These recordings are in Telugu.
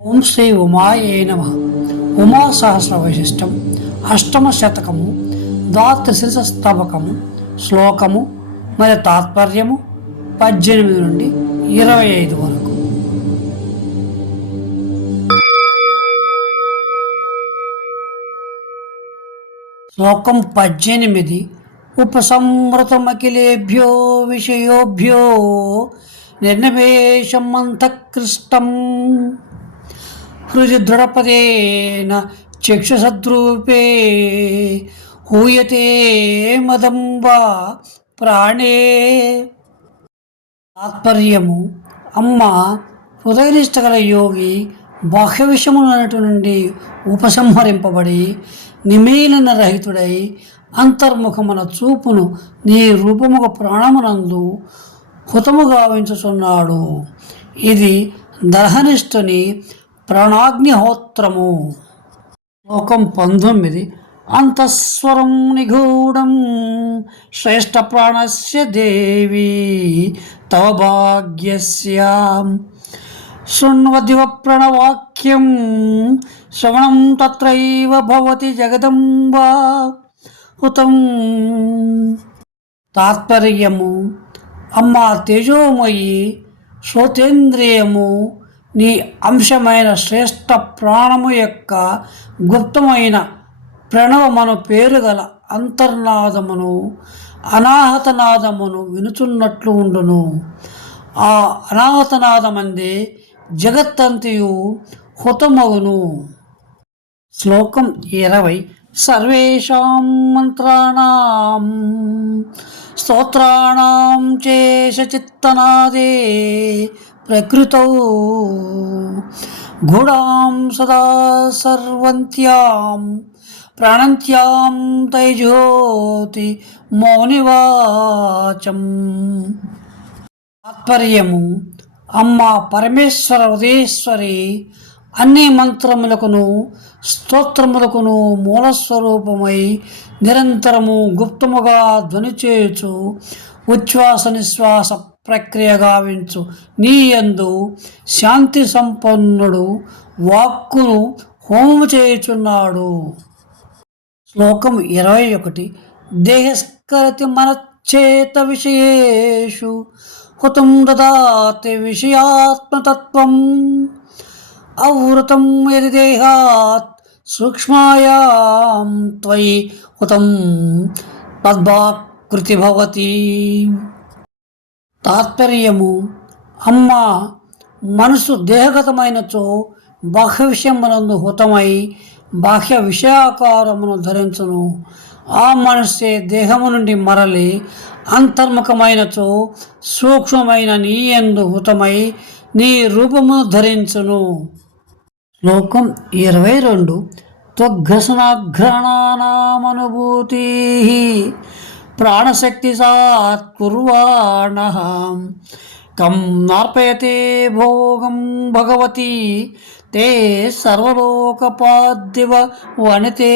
ఓం శ్రీ ఉమాయే నమ. ఉమా సహస్ర వైశిష్టం అష్టమ శతకము దాత్రిశిరస స్తవకము శ్లోకము మరి తాత్పర్యము పద్దెనిమిది నుండి ఇరవై ఐదు వరకు. శ్లోకం పద్దెనిమిది ఉపసంవృతమఖిలేభ్యో విషయోభ్యో నిర్నవేశం అంతఃకృష్టం దృఢపదేన చక్షుసద్రూపే హూయతే మదం ప్రాణే. తాత్పర్యము. అమ్మ హృదయనిష్ట గల యోగి బాహ్య విషయములన్నిటి నుండి ఉపసంహరింపబడి నిమీలన రహితుడై అంతర్ముఖమున చూపును నీ రూపముగ ప్రాణమునందు హుతము గావించుచున్నాడు. ఇది దర్హనిష్ఠుని ప్రాణాగ్నిహోత్రము. శ్లోకం పంతొమ్మిది. అంతఃస్వరం నిగూఢం. శ్రేష్ట ప్రాణస్య దేవి తవ భాగ్యస్యాం. శృణ్వదివ ప్రణవాక్యం శ్రవణం తత్రైవ భవతి జగదంబా. హుతం. తాత్పర్యము. అమ్మ తేజోమయి శ్రోతేంద్రియము. నీ అంశమైన శ్రేష్ఠ ప్రాణము యొక్క గుప్తమైన ప్రణవమను పేరు గల అంతర్నాదమును అనాహతనాదమును వినుచున్నట్లు ఉండును. ఆ అనాహతనాదమందే జగత్తంతియు హుతమగును. శ్లోకం ఇరవై. సర్వేషాం మంత్రాణం స్తోత్రాణం చేషచిత్తనాదే ప్రకృతౌ గూఢాం సదా సర్వంత్యాం ప్రాణంత్యాం తైజ్యోతి మౌనివాచం తాత్పర్యము అమ్మ పరమేశ్వర ఉదయేశ్వరి అన్ని మంత్రములకును స్తోత్రములకును మూలస్వరూపమై నిరంతరము గుప్తముగా ధ్వనిచేచు ఉచ్ఛ్వాస నిశ్వాస ప్రక్రియ గావించు. నీ యందు శాంతి సంపన్నుడు వాక్కును హోమము చేయుచున్నాడు. శ్లోకం ఇరవై ఒకటి. దేహస్కరతి మనశ్చేత విషయేషు హుతం దదాతి విషయాత్మతత్వం. అవృతం యది దేహాత్ సూక్ష్మాయాం త్వయి హుతం తద్భాకృతి భవతి. తాత్పర్యము అమ్మ మనసు దేహగతమైనచో బాహ్య విషయమునందు హుతమై బాహ్య విషయాకారమును ధరించును. ఆ మనస్సే దేహము నుండి మరలి అంతర్ముఖమైనచో సూక్ష్మమైన నీ యందు హుతమై నీ రూపమును ధరించును. శ్లోకం ఇరవై రెండు. త్వఘ్రసనాఘ్రాణానామనుభూతి ప్రాణశక్తి సాత్కుర్వాణ కం నార్పయతే భోగం భగవతి తే సర్వలోకపాదివ వనితే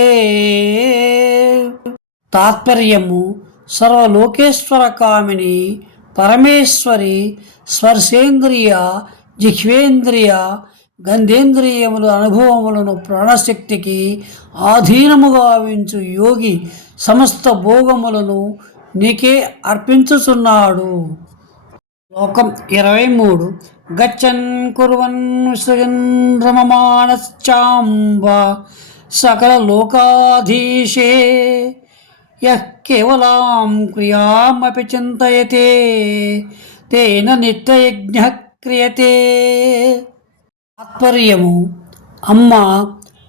తాత్పర్యము సర్వలోకేశ్వర కామిని పరమేశ్వరి స్పర్శేంద్రియ జిహ్వేంద్రియ గంధేంద్రియముల అనుభవములను ప్రాణశక్తికి ఆధీనముగా వించు యోగి సమస్త భోగములను నీకే అర్పించుచున్నాడు. లోకం ఇరవై మూడు. గచ్చన్ కుర్వన్ విసృజన్ రమమానశ్చాంబ సకల లోకాధీశే. యః కేవలాం క్రియామపి చింతయతే తేన నిత్యయజ్ఞ క్రియతే. తాత్పర్యము. అమ్మ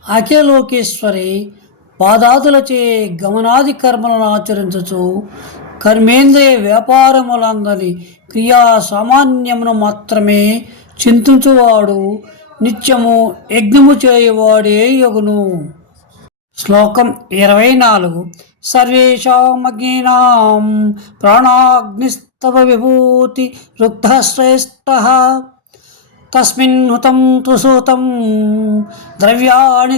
అఖిలోకేశ్వరి పాదాదులచే గమనాది కర్మలను ఆచరించచు కర్మేంద్రియ వ్యాపారములందరి క్రియా సామాన్యమును మాత్రమే చింతించువాడు నిత్యము యజ్ఞము చేయవాడే యగును. శ్లోకం ఇరవై నాలుగు. సర్వేషామగ్నీనాం ప్రాణాగ్నిస్తవ విభూతి రుక్త శ్రేష్ఠ తస్మిన్ హుతం తు సూతం ద్రవ్యాణి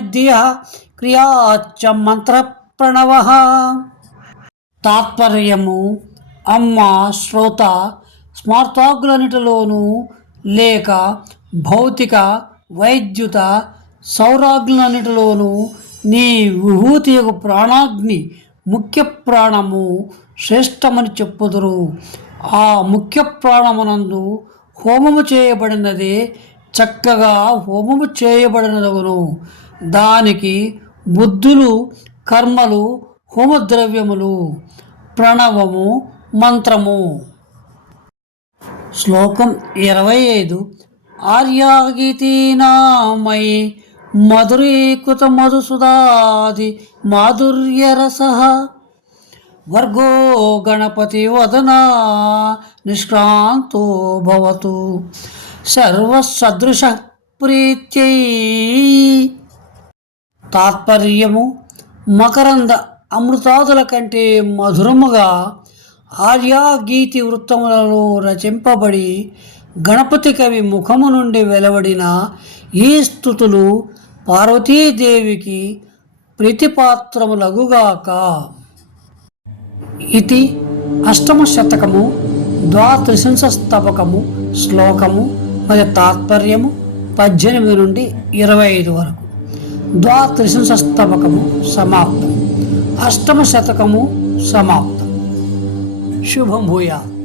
క్రియాచ మంత్ర ప్రణవ తాత్పర్యము అమ్మ శ్రోత స్మార్తాగ్లన్నిటిలోనూ లేక భౌతిక వైద్యుత సౌరాగ్నులన్నిటిలోనూ నీ విభూతి యొక్క ప్రాణాగ్ని ముఖ్య ప్రాణము శ్రేష్టమని చెప్పుదురు ఆ ముఖ్య ప్రాణమునందు హోమము చేయబడినది చక్కగా హోమము చేయబడినదగును. దానికి బుద్ధులు కర్మలు హోమద్రవ్యములు ప్రణవము మంత్రము. శ్లోకం ఇరవై ఐదు ఆర్యాగితీనామై మధురీకృత మధుసుదాది మాధుర్యరస వర్గో గణపతి వదనా నిష్క్రాంతో భవతు. సర్వసదృశ ప్రీత్యై. తాత్పర్యము మకరంద అమృతాదుల కంటే మధురముగా ఆర్యాగీతి వృత్తములలో రచింపబడి గణపతి కవి ముఖము నుండి వెలువడిన ఈ స్థుతులు పార్వతీదేవికి ప్రీతిపాత్రములగుగాక. ఇది అష్టమ శతకము ద్వాత్రిశంస శ్లోకము మరియు తాత్పర్యము పద్దెనిమిది నుండి ఇరవై ఐదు వరకు. ద్వాత్రిశంసస్తపకము సమాప్తం. అష్టమ శతకము సమాప్తం. శుభం భూయాత్.